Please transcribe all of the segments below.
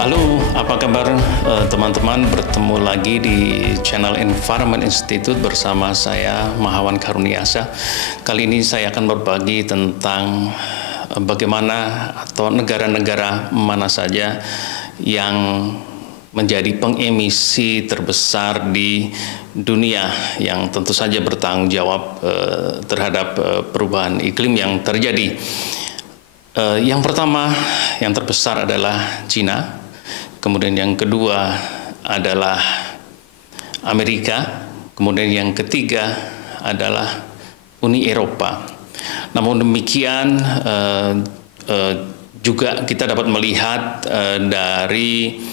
Halo, apa kabar teman-teman? Bertemu lagi di channel Environment Institute bersama saya Mahawan Karuniasa. Kali ini saya akan berbagi tentang bagaimana atau negara-negara mana saja yang menjadi pengemisi terbesar di dunia yang tentu saja bertanggung jawab terhadap perubahan iklim yang terjadi. Yang pertama, yang terbesar adalah Cina. Kemudian yang kedua adalah Amerika, kemudian yang ketiga adalah Uni Eropa. Namun demikian juga kita dapat melihat dari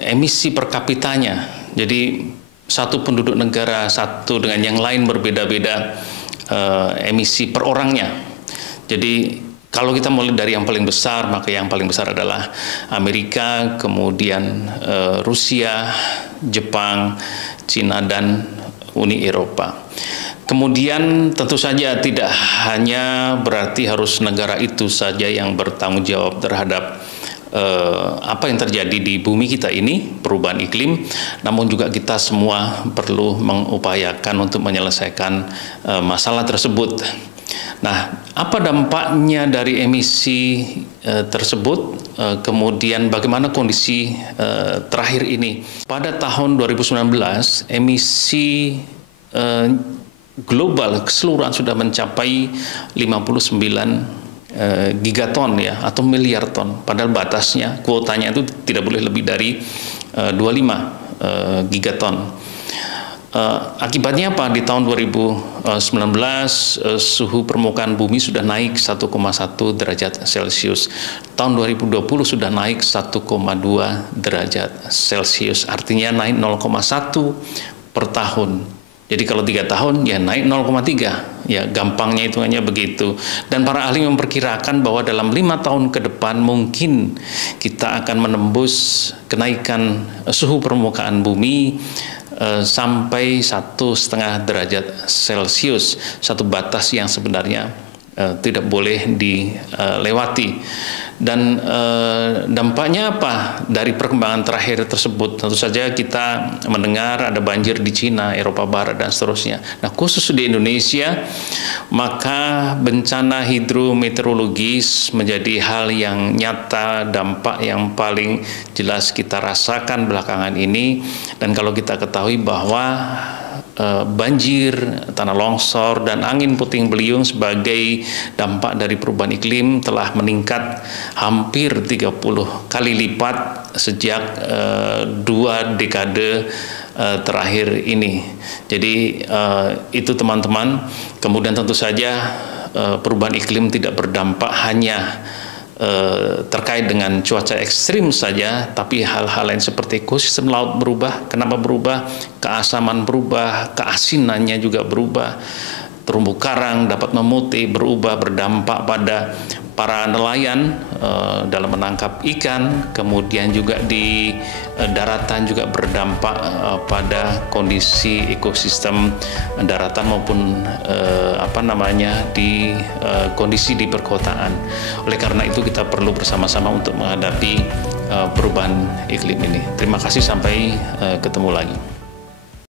emisi per kapitanya. Jadi satu penduduk negara satu dengan yang lain berbeda-beda emisi per orangnya. Jadi kalau kita mulai dari yang paling besar, maka yang paling besar adalah Amerika, kemudian Rusia, Jepang, Cina, dan Uni Eropa. Kemudian tentu saja tidak hanya berarti harus negara itu saja yang bertanggung jawab terhadap apa yang terjadi di bumi kita ini, perubahan iklim, namun juga kita semua perlu mengupayakan untuk menyelesaikan masalah tersebut. Nah, apa dampaknya dari emisi tersebut? Kemudian bagaimana kondisi terakhir ini? Pada tahun 2019, emisi global keseluruhan sudah mencapai 59 gigaton ya, atau miliar ton. Padahal batasnya, kuotanya itu tidak boleh lebih dari 25 gigaton. Akibatnya apa? Di tahun 2019 suhu permukaan bumi sudah naik 1,1 derajat Celcius. Tahun 2020 sudah naik 1,2 derajat Celcius. Artinya naik 0,1 per tahun. Jadi kalau 3 tahun ya naik 0,3. Ya gampangnya hitungannya begitu. Dan para ahli memperkirakan bahwa dalam 5 tahun ke depan mungkin kita akan menembus kenaikan suhu permukaan bumi sampai 1,5 derajat Celcius, satu batas yang sebenarnya tidak boleh dilewati. Dan dampaknya apa dari perkembangan terakhir tersebut? Tentu saja kita mendengar ada banjir di Cina, Eropa Barat, dan seterusnya. Nah, khusus di Indonesia, maka bencana hidrometeorologis menjadi hal yang nyata, dampak yang paling jelas kita rasakan belakangan ini. Dan kalau kita ketahui bahwa banjir, tanah longsor, dan angin puting beliung sebagai dampak dari perubahan iklim telah meningkat hampir 30 kali lipat sejak 2 dekade terakhir ini. Jadi itu teman-teman. Kemudian tentu saja perubahan iklim tidak berdampak hanya terkait dengan cuaca ekstrim saja, tapi hal-hal lain seperti ekosistem laut berubah. Kenapa berubah? Keasaman berubah, keasinannya juga berubah. Terumbu karang dapat memutih, berubah, berdampak pada para nelayan dalam menangkap ikan, kemudian juga di daratan juga berdampak pada kondisi ekosistem daratan maupun di kondisi di perkotaan. Oleh karena itu kita perlu bersama-sama untuk menghadapi perubahan iklim ini. Terima kasih, sampai ketemu lagi.